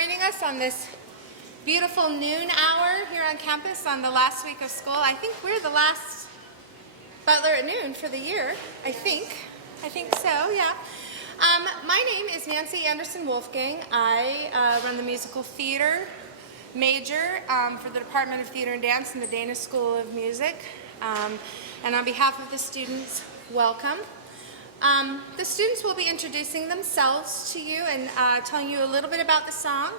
joining us on this beautiful noon hour here on campus on the last week of school. I think we're the last Butler at noon for the year, I think so, yeah. My name is Nancy Anderson Wolfgang. I run the musical theater major for the Department of Theater and Dance in the Dana School of Music. And on behalf of the students, welcome. The students will be introducing themselves to you and telling you a little bit about the song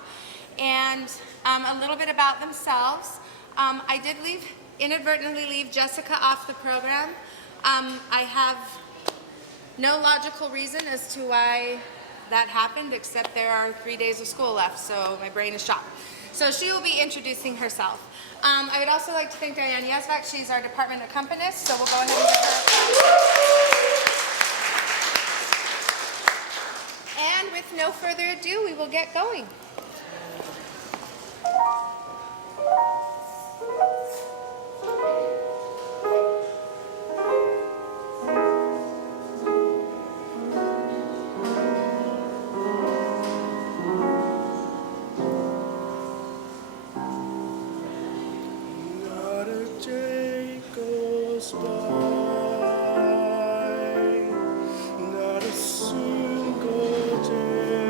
and a little bit about themselves. I did inadvertently leave Jessica off the program. I have no logical reason as to why that happened, except there are 3 days of school left, so my brain is shot. So she will be introducing herself. I would also like to thank Diane Yesvak. She's our department accompanist, so we'll go ahead and give her a clap. And with no further ado, we will get going. Not a day goes by, not a single day,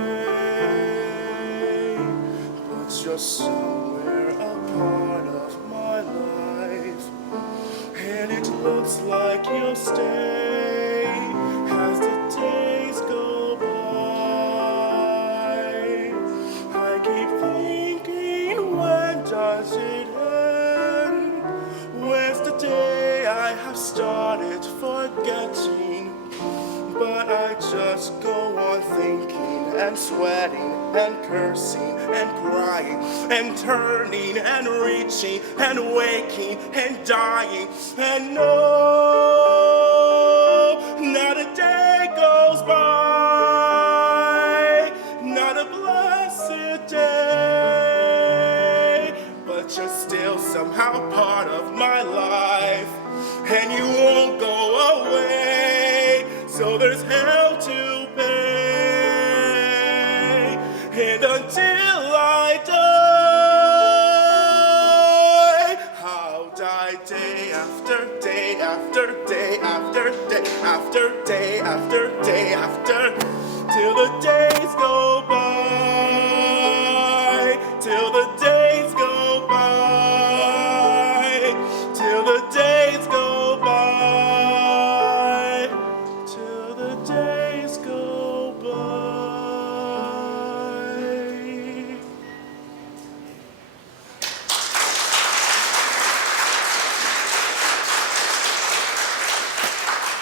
but you're somewhere a part of my life, and it looks like you'll stay as the days go by. I keep thinking, when does it end? Where's the day I have started forgetting? But I just go on thinking and sweating and cursing and crying and turning and reaching and waking and dying. And no, not a day goes by, not a blessed day, but you're still somehow part of my life, and you won't go away. So there's hell to pay, and until I die, I'll die day after day after day after day after day after day after, till the days go by, till the days go by, till the days go by, till the days go by.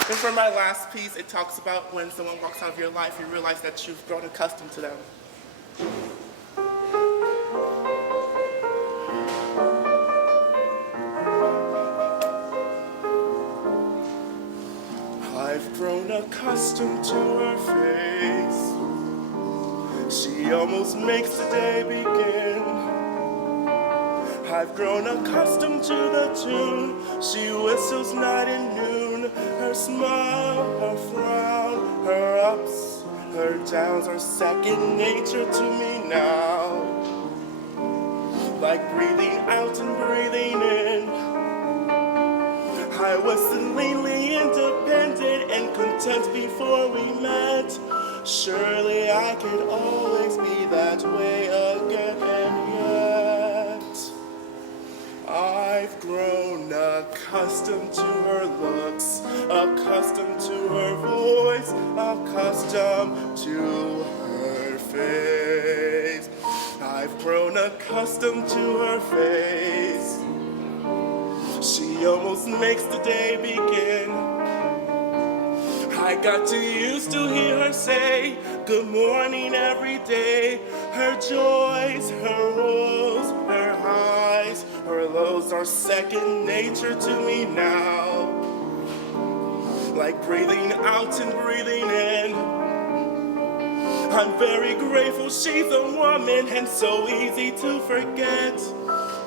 And for my last piece, it talks about when someone walks out of your life, you realize that you've grown accustomed to them. I've grown accustomed to her face. She almost makes the day begin. I've grown accustomed to the tune she whistles night and noon. Her smile, her frown, her ups, her downs are second nature to me now. Like breathing out and breathing in. I was serenely independent and content before we met. Surely I could always be that way again, and yet I've grown accustomed to her looks, accustomed to her voice, accustomed to her face. I've grown accustomed to her face. She almost makes the day begin. I got too used to hear her say good morning every day. Her joys, her woes, her highs, her lows are second nature to me now. Like breathing out and breathing in. I'm very grateful she's a woman and so easy to forget.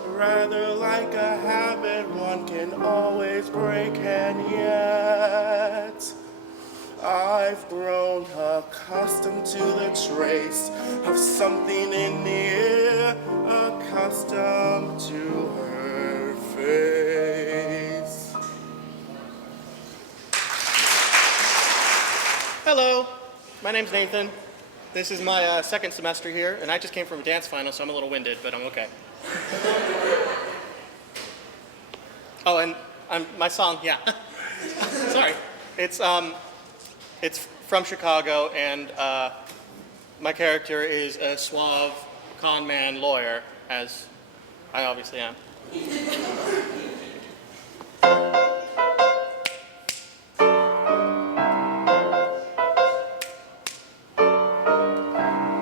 Rather like a habit one can always break, and yet I've grown accustomed to the trace of something in the air, accustomed to her face. Hello, my name's Nathan. This is my second semester here, and I just came from a dance final, so I'm a little winded, but I'm okay. Oh, and my song, yeah. Sorry. It's from Chicago, and my character is a suave con man lawyer, as I obviously am.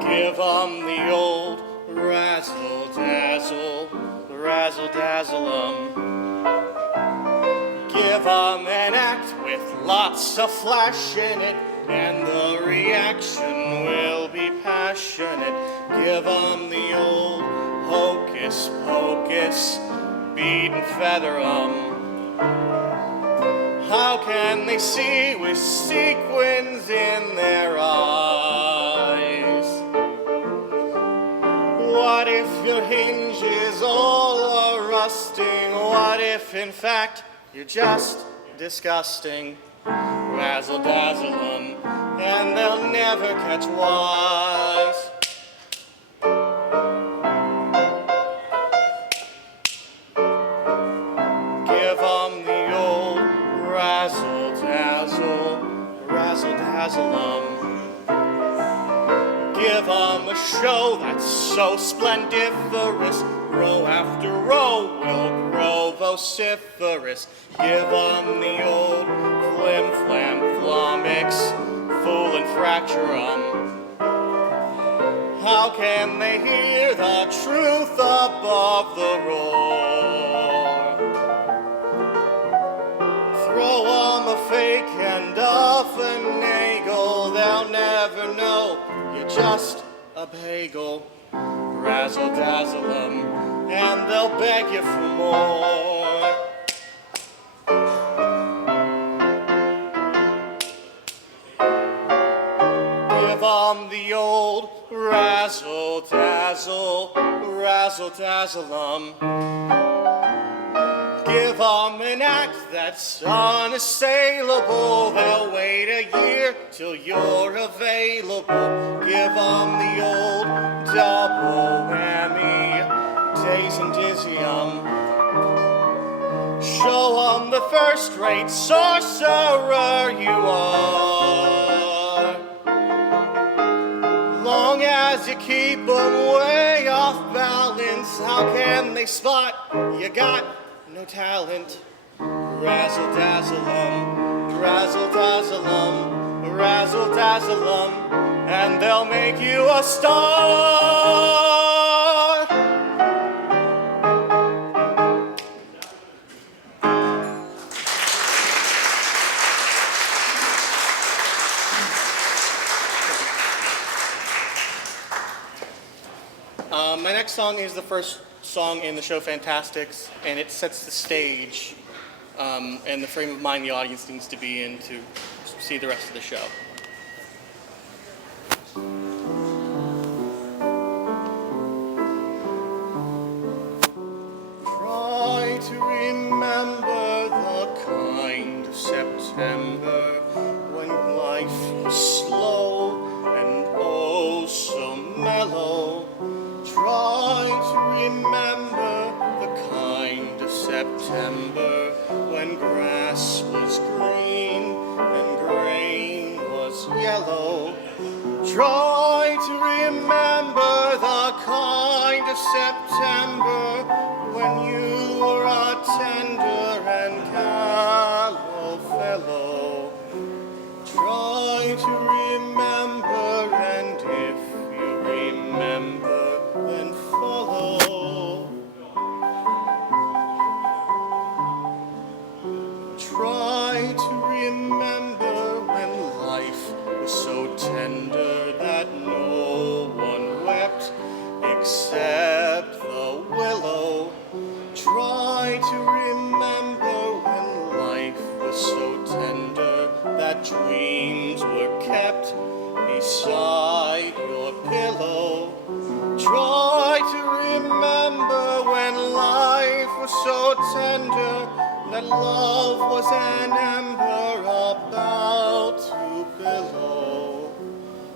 Give 'em the old razzle dazzle, razzle dazzle 'em. Give 'em an act with lots of flash in it, and the reaction will be passionate. Give 'em the old hocus pocus, beat and feather 'em. How can they see with sequins in their eyes? What if your hinge is all a-rusting? What if, in fact, you're just disgusting? Razzle dazzle 'em, and they'll never catch wise. Give 'em the old razzle dazzle, razzle dazzle 'em. Give 'em a show that's so splendiferous, row after row will grow vociferous. Give 'em the old flim flam flummox, fool and fracture 'em. How can they hear the truth above the roar? Throw 'em a fake and a finagle, they'll never know you're just a bagel. Razzle dazzle 'em, and they'll beg you for more. Give 'em the old razzle dazzle, razzle dazzle 'em. Give 'em an act that's unassailable. They'll wait a year till you're available. Give 'em the old double whammy, daze and dizzy 'em. Show 'em the first-rate sorcerer you are. Long as you keep 'em way off balance, how can they spot you got no talent? Razzle dazzle 'em, razzle dazzle 'em, razzle dazzle 'em, and they'll make you a star. My next song is the first song in the show Fantastics, and it sets the stage and the frame of mind the audience needs to be in to see the rest of the show. Try to remember the kind of September when life was slow and oh so mellow. Try to remember the kind of September when grass was green and grain was yellow. Try to remember the kind of September when you were a tender and callow fellow. Try to remember, and if you remember, then follow. Try to remember when life was so tender that no one wept except the willow. Try to remember when life beside your pillow. Try to remember when life was so tender, that love was an ember about to billow.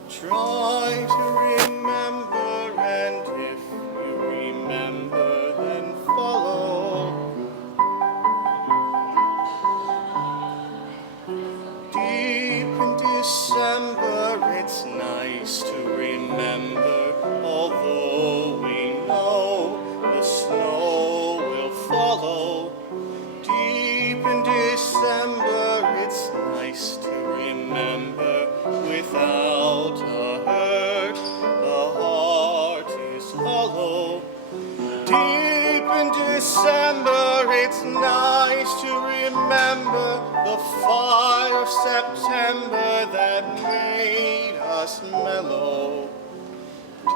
Try to remember, and if you remember, then follow. Deep in December, it's nice to remember, although we know the snow will follow. Deep in December, it's nice to remember, without a hurt, the heart is hollow. Deep in December, it's nice to remember the fire of September that made us mellow.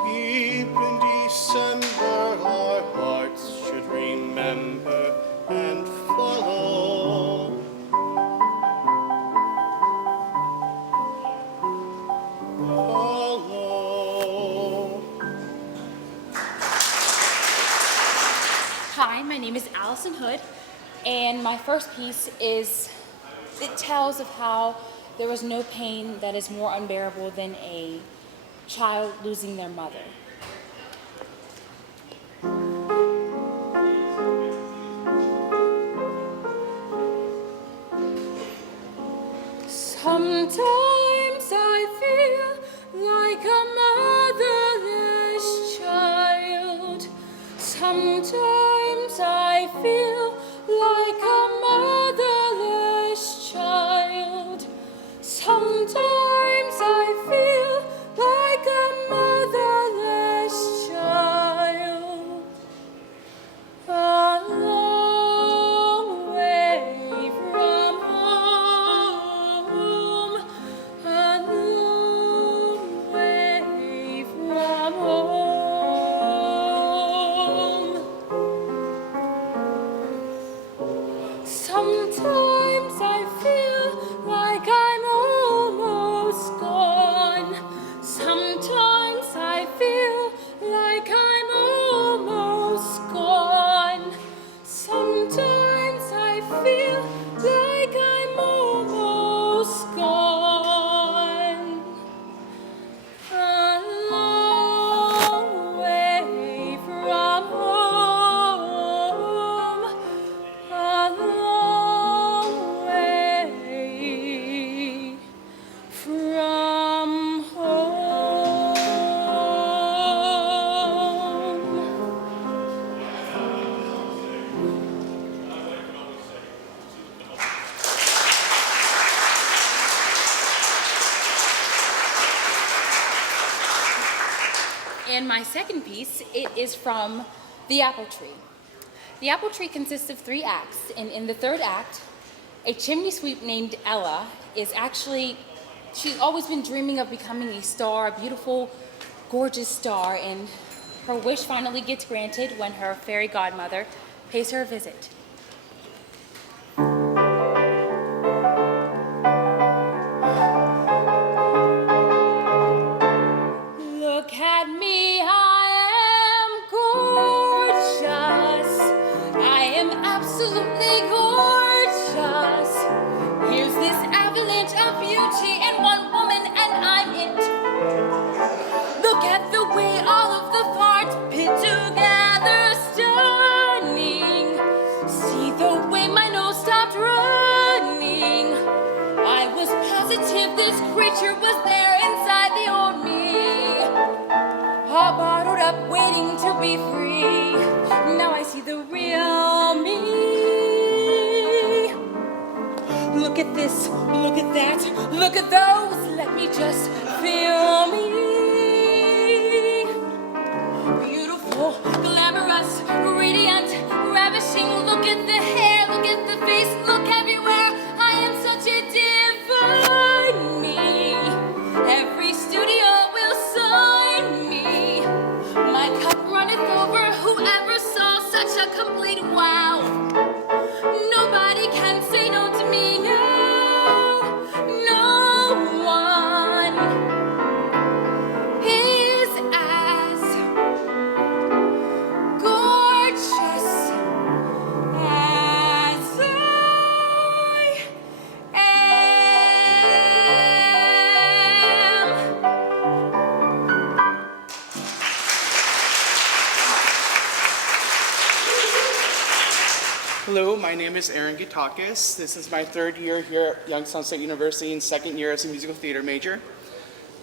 Deep in December, our hearts should remember and follow. Follow. Hi, my name is Alison Hood, and my first piece it tells of how there is no pain that is more unbearable than a child losing their mother. Sometimes I feel like a motherless child. Sometimes I feel like a motherless child. Sometimes I feel like a motherless child. A long way from home. A long way from home. Sometimes I feel like I'm almost gone. Sometimes I feel like I'm almost gone. Sometimes I feel like I'm almost gone. A long way from home. A long way from home. And my second piece, it is from The Apple Tree. The Apple Tree consists of 3 acts, and in the 3rd act, a chimney sweep named Ella she's always been dreaming of becoming a star, a beautiful, gorgeous star, and her wish finally gets granted when her fairy godmother pays her a visit. Look at me, I am gorgeous. I am absolutely gorgeous. Here's this avalanche of beauty and one woman and I'm it. Look at the way all of the parts fit together, stunning. See the way my nose stopped running. I was positive this creature was there inside the old me. All bottled up, waiting to be free. Now I see the real me. Look at this, look at that, look at those. Let me just feel me. Beautiful, glamorous, radiant, ravishing. Look at the hair, look at the face, look everywhere. I am such a divine me. Every studio will sign me. My cup runneth over. Whoever saw such a complete wow. Nobody can say no to me now. No one. Hello, my name is Aaron Gitakis. This is my third year here at Youngstown State University and second year as a musical theater major.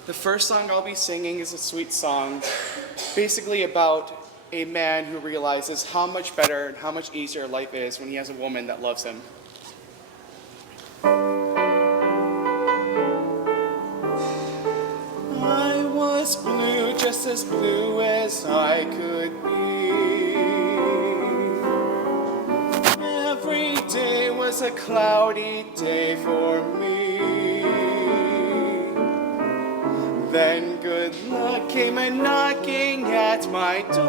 The first song I'll be singing is a sweet song, basically about a man who realizes how much better and how much easier life is when he has a woman that loves him. I was blue, just as blue as I could be. Every day was a cloudy day for me. Then good luck came a knocking at my door.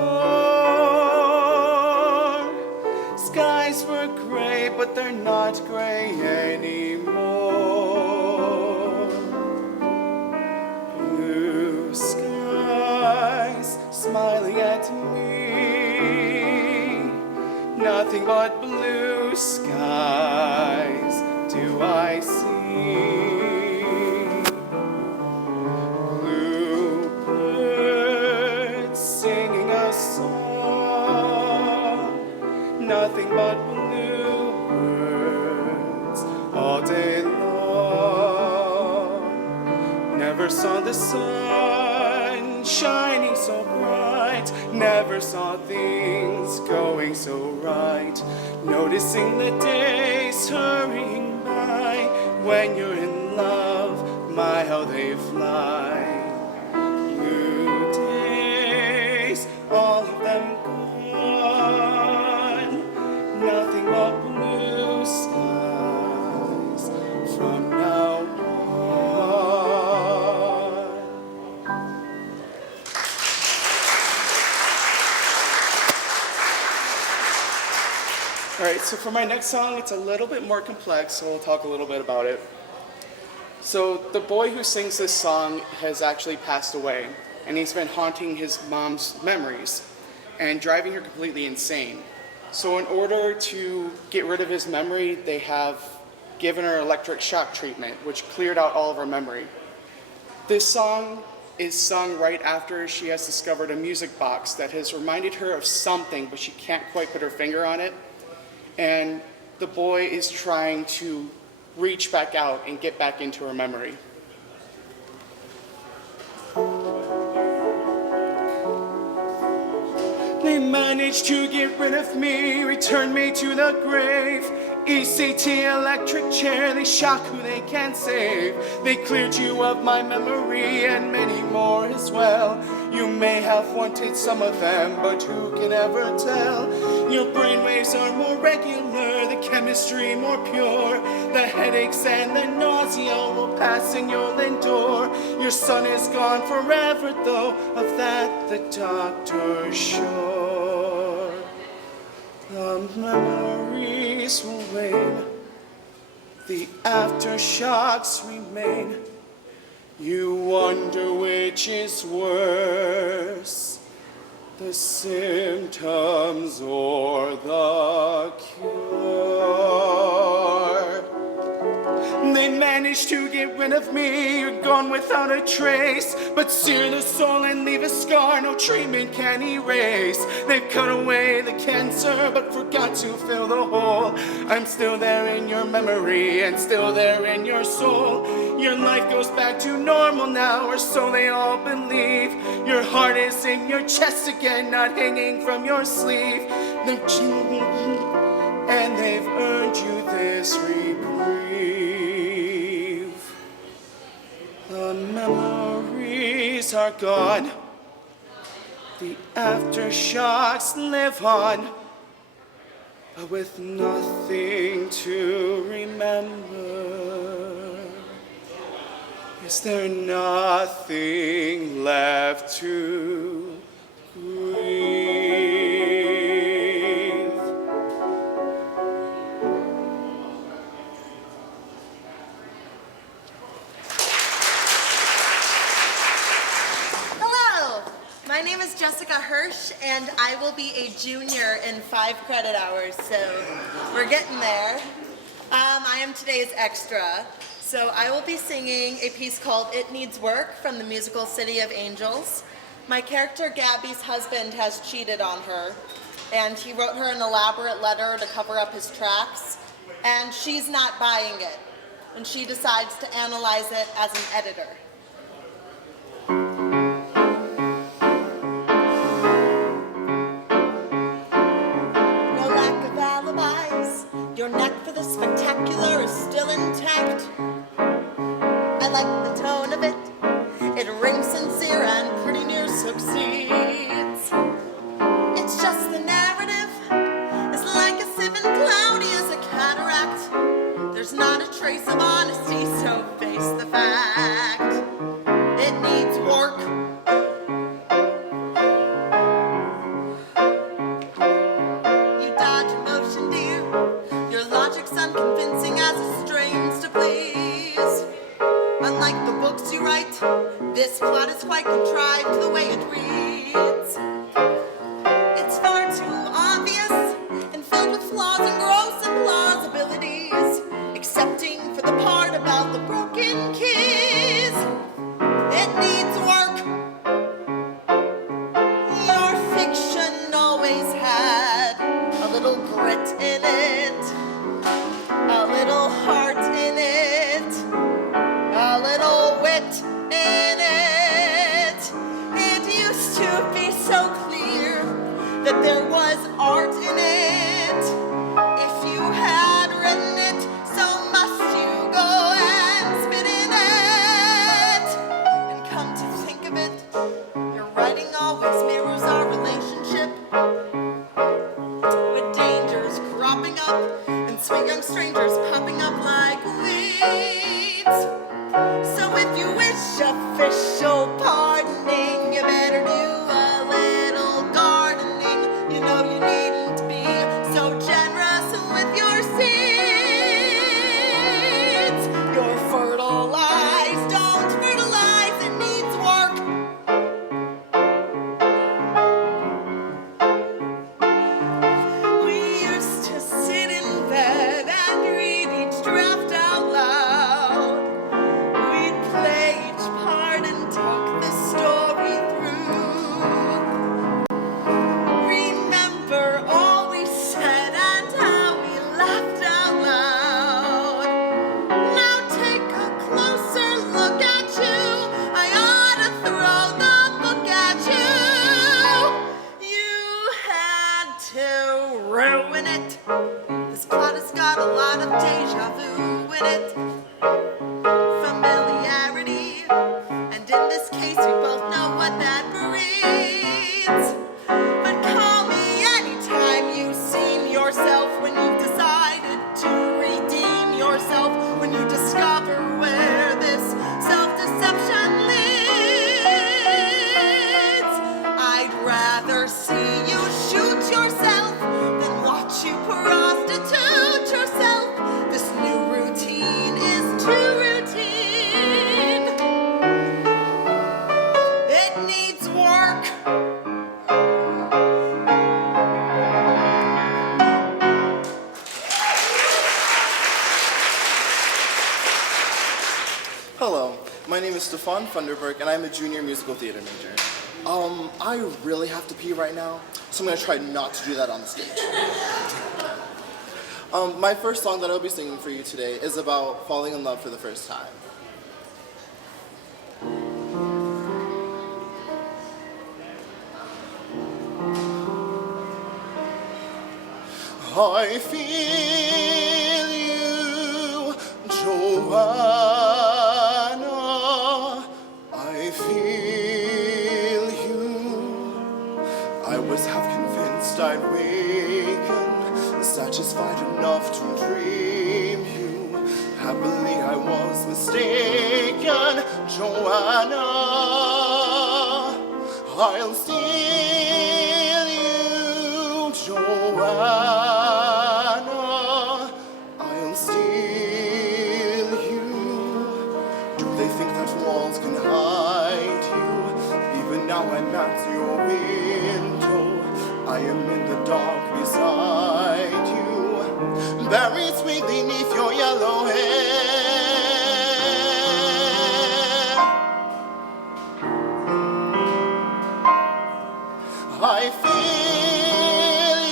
Skies were gray, but they're not gray anymore. Blue skies smiling at me. Nothing but blue skies do I see. Blue birds singing a song. Nothing but blue birds all day long. Never saw the sun shining so bright. Never saw things going so right. Noticing the days hurrying by. When you're in love, my how they fly. Blue days, all of them gone. Nothing but blue skies from now on. All right, so for my next song, it's a little bit more complex, so we'll talk a little bit about it. So the boy who sings this song has actually passed away, and he's been haunting his mom's memories and driving her completely insane. So in order to get rid of his memory, they have given her electric shock treatment, which cleared out all of her memory. This song is sung right after she has discovered a music box that has reminded her of something, but she can't quite put her finger on it. And the boy is trying to reach back out and get back into her memory. They managed to get rid of me, return me to the grave. ECT electric chair, they shock who they can't save. They cleared you of my memory and many more as well. You may have wanted some of them, but who can ever tell? Your brainwaves are more regular, the chemistry more pure. The headaches and the nausea will pass and you'll endure. Your son is gone forever though, of that the doctor's sure. The memories will wane, the aftershocks remain. You wonder which is worse, the symptoms or the cure. They managed to get rid of me, you're gone without a trace. But sear the soul and leave a scar, no treatment can erase. They've cut away the cancer, but forgot to fill the hole. I'm still there in your memory, and still there in your soul. Your life goes back to normal now, or so they all believe. Your heart is in your chest again, not hanging from your sleeve. And they've earned you this reprieve. The memories are gone, the aftershocks live on, but with nothing to remember. Is there nothing left to grieve? My name is Jessica Hirsch, and I will be a junior in 5 credit hours, so we're getting there. I am today's extra, so I will be singing a piece called It Needs Work from the musical City of Angels. My character Gabby's husband has cheated on her, and he wrote her an elaborate letter to cover up his tracks, and she's not buying it, and she decides to analyze it as an editor. No lack of alibis, your knack for the spectacular is still intact. I like the tone of it, it rings sincere and pretty near succeeds. It's just the narrative, it's like a sieve and cloudy as a cataract. There's not a trace of honesty, so face the fact. It needs work. You dodge emotion, dear. Your logic's unconvincing as it strains to please. Unlike the books you write, this plot is quite contrived the way it reads. It's far too obvious and filled with flaws and gross implausibilities, excepting for the part about the broken keys. It needs work. Your fiction always had a little grit in it, a little heart in it, a little wit in it. It used to be so clear that there was art in it. If you had written it, so must you go and spit in it. And come to think of it, your writing always mirrors our relationship, with dangers cropping up and sweet young strangers popping up like weeds. So if you wish official pardoning, you better do a little gardening. You know you needn't be so generous with your seeds. You're fertilized, don't fertilize, it needs work. We used to sit in bed and read each draft out loud. We'd play each part and talk the story through. Remember all we said and how we laughed out loud. Now take a closer look at you. I ought to throw the book at you. You had to ruin it. This plot has got a lot of deja vu in it. Familiarity, and in this case we both know what that breeds. But call me anytime you've seen yourself, when you've decided to redeem yourself, when you discover where this self-deception leads. I'd rather see you shoot yourself than watch you prostitute yourself. This new routine is too routine. It needs work. Hello, my name is Stefan Funderburg, and I'm a junior musical theater major. I really have to pee right now, so I'm gonna try not to do that on the stage. My first song that I'll be singing for you today is about falling in love for the first time. I feel you, Joanna. I feel you. I was half convinced I'd waken, satisfied enough to dream you. Happily I was mistaken, Joanna. I'll steal you, Joanna. I'll steal you. Do they think that walls can hide you? Even now I'm at your window. I am in the dark beside you, buried sweet beneath your yellow hair. I feel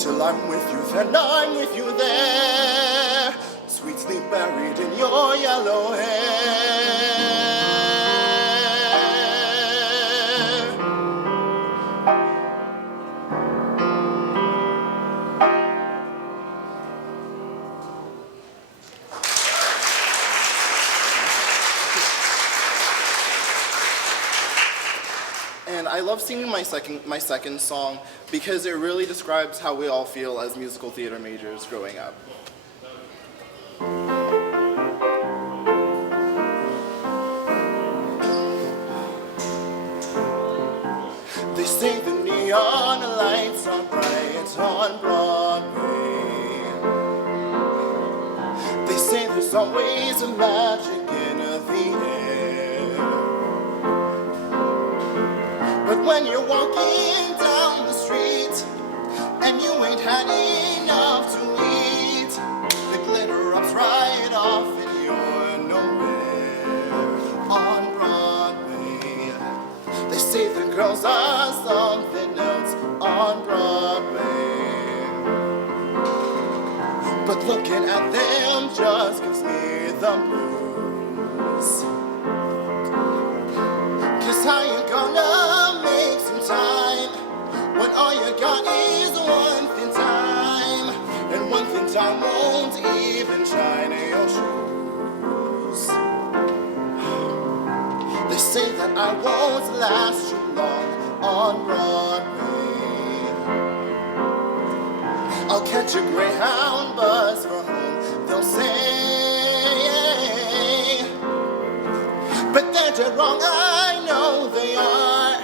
Till I'm with you, then I'm with you there, sweetly buried in your yellow hair. And I love singing my second song because it really describes how we all feel as musical theater majors growing up. They say the neon lights are bright on Broadway. They say there's always a magic in the air. But when you're walking down the street and you ain't had enough to eat, the glitter rubs right off and you're nowhere on Broadway. They say the girls are something else on Broadway, but looking at them just gives me the blues. 'Cause how you gonna make some time when all you got is one thin time, and one thin time won't even shine your shoes? They say that I won't last too long on Broadway. I'll catch a Greyhound bus for home, they'll say. But they're dead wrong, I know they are,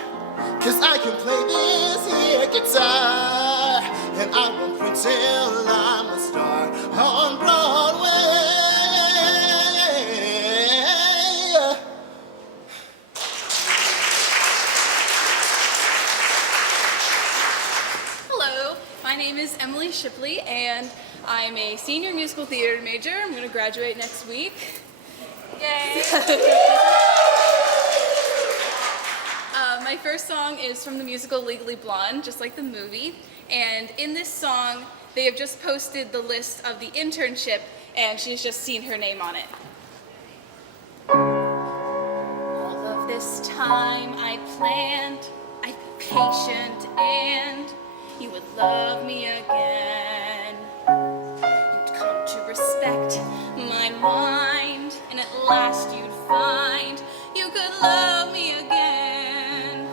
'cause I can play this here guitar, and I won't quit till I'm a star on Broadway. Hello, my name is Emily Shipley, and I'm a senior musical theater major. I'm going to graduate next week. Yay! My first song is from the musical Legally Blonde, just like the movie. And in this song, they have just posted the list of the internship, and she's just seen her name on it. All of this time I planned, I'd be patient, and you would love me again. You'd come to respect my mind, and at last you'd find you could love me again.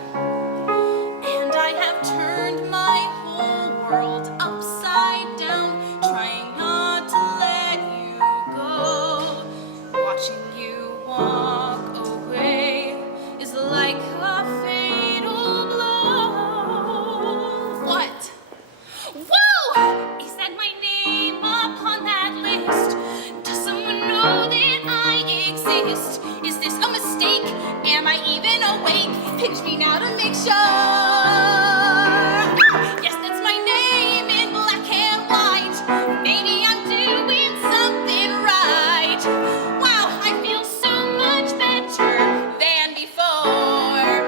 And I have turned my whole world upside down, trying not to let you go. Watching you walk away is like a fatal blow. What? Whoa! Is that my name upon that list? Does someone know that I exist? Is this a mistake? Am I even awake? Pinch me now to make sure. Yes, that's my name in black and white. Maybe I'm doing something right. Wow, I feel so much better than before.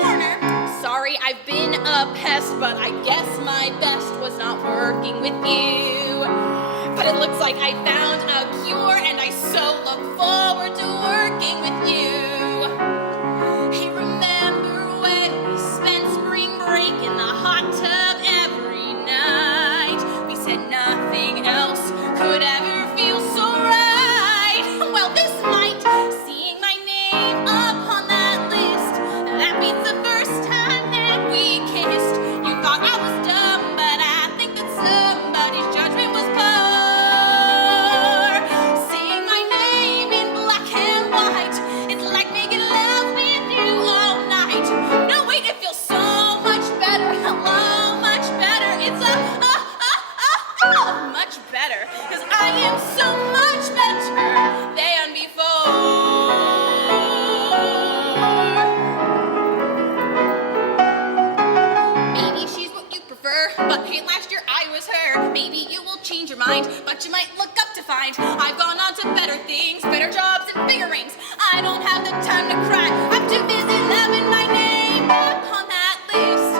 Warner, sorry I've been a pest, but I guess my best was not working with you. But it looks like I found a cure, and I so look forward to working with you. Hey, remember when we spent spring break in the hot tub every night? We said nothing else could ever feel so right. Well, this might, seeing my name upon that list, that beats the first time that we kissed. You thought I was dumb, but I think that somebody's judgment was poor. Seeing my name in black and white, it's like making love with you all night. No, wait, it feels so much better. Hello, much better. It's much better, 'cause I am so much better than before. Maybe she's what you prefer, but hey, last year I was her. Maybe you will change your mind, but you might look up to find I've gone on to better things, better jobs and bigger rings. I don't have the time to cry. I'm too busy loving my name upon that list.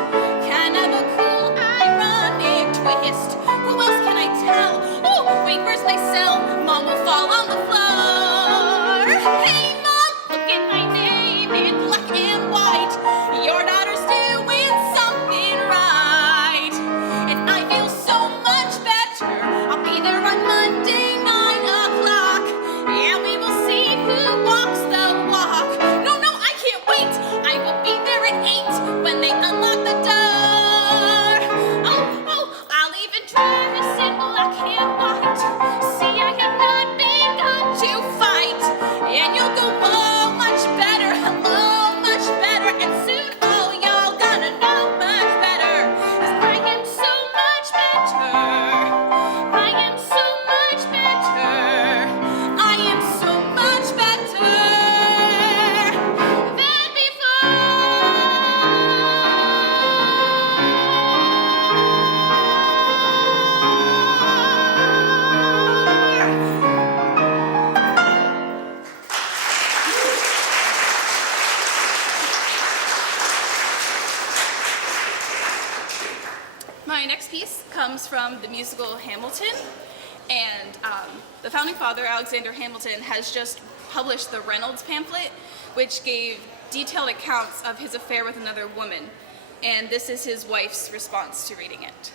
Kind of a cool, ironic twist. My next piece comes from the musical Hamilton, and the founding father, Alexander Hamilton, has just published the Reynolds pamphlet, which gave detailed accounts of his affair with another woman, and this is his wife's response to reading it.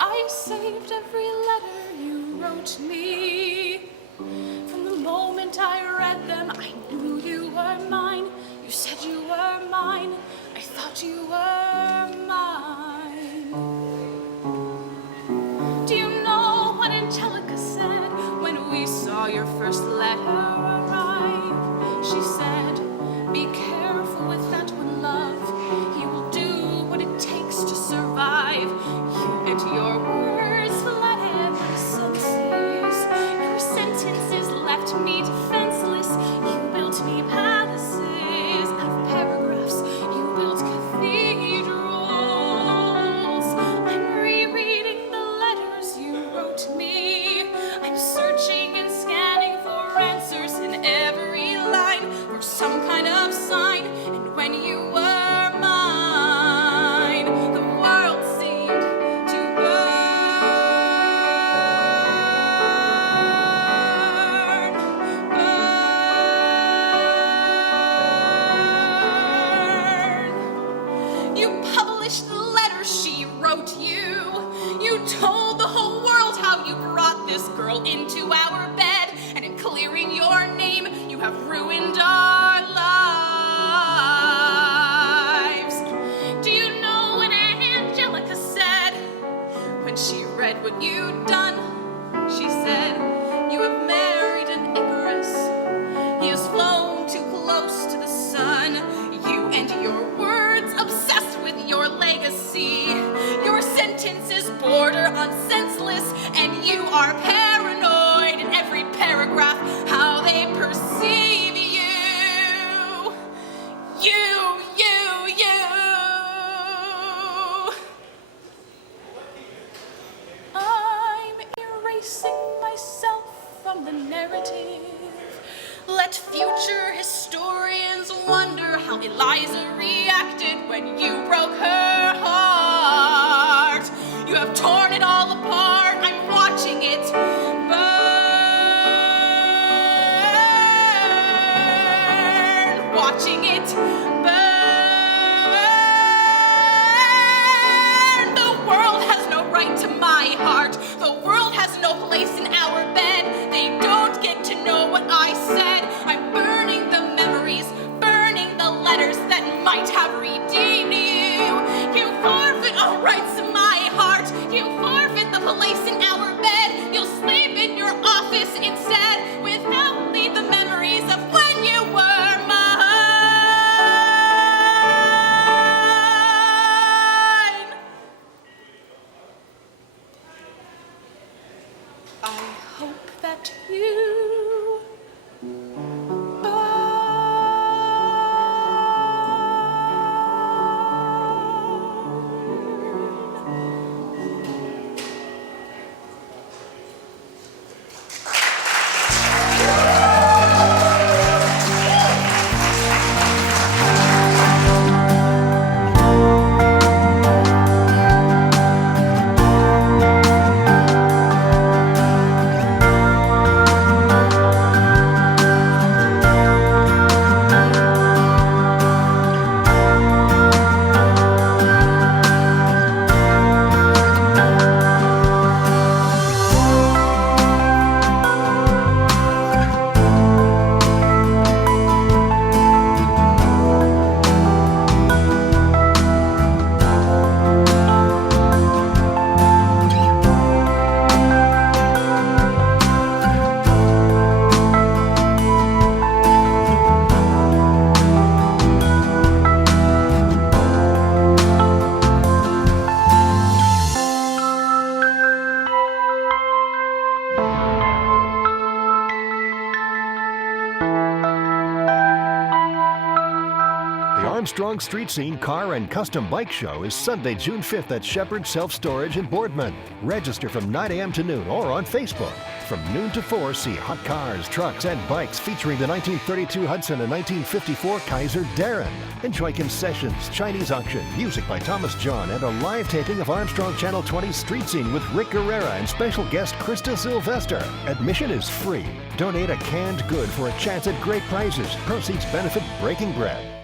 I saved every letter you wrote me. From the moment I read them, I knew you were mine. You said you were mine. I thought you were mine. Do you know what Angelica said when we saw your first letter arrive? She said, "Be careful with that one, love. He will do what it takes to survive." You and your words flooded my senses. Your sentences left me defenseless. You built me palaces out of paragraphs. You built cathedrals. I'm rereading the letters you wrote me. I'm searching and scanning for answers in every line, for some kind of sign. And when you were mine, the world seemed to burn, burn. You published the letter she wrote you. You told the whole world how you brought this girl into our bed, and in clearing your name, you have ruined our lives. Do you know what Angelica said when she read what you'd done? She said, "You have married an Icarus. He has flown too close to the sun. You and your words obsessed with your legacy. Your sentences border on senseless, and you are paranoid in every paragraph how they perceive you. You. I'm erasing myself from the narrative. Let future historians wonder how Eliza reacted when you broke her heart. You have torn it all apart. I'm watching it burn. Watching it burn. The world has no right to my heart. The world has no place in our bed. They don't get to know what I said. I'm burning the memories, burning the letters that might have redeemed you. You forfeit all rights in my heart. You forfeit the place in our bed. You'll sleep in your office instead with only the memories of when you were mine. I hope that you Armstrong Street Scene Car and Custom Bike Show is Sunday, June 5th at Shepherd Self Storage in Boardman. Register from 9 a.m. to noon or on Facebook. From noon to 4, see hot cars, trucks, and bikes featuring the 1932 Hudson and 1954 Kaiser Darren. Enjoy concessions, Chinese auction, music by Thomas John, and a live taping of Armstrong Channel 20's Street Scene with Rick Guerrera and special guest Krista Sylvester. Admission is free. Donate a canned good for a chance at great prizes. Proceeds benefit Breaking Bread.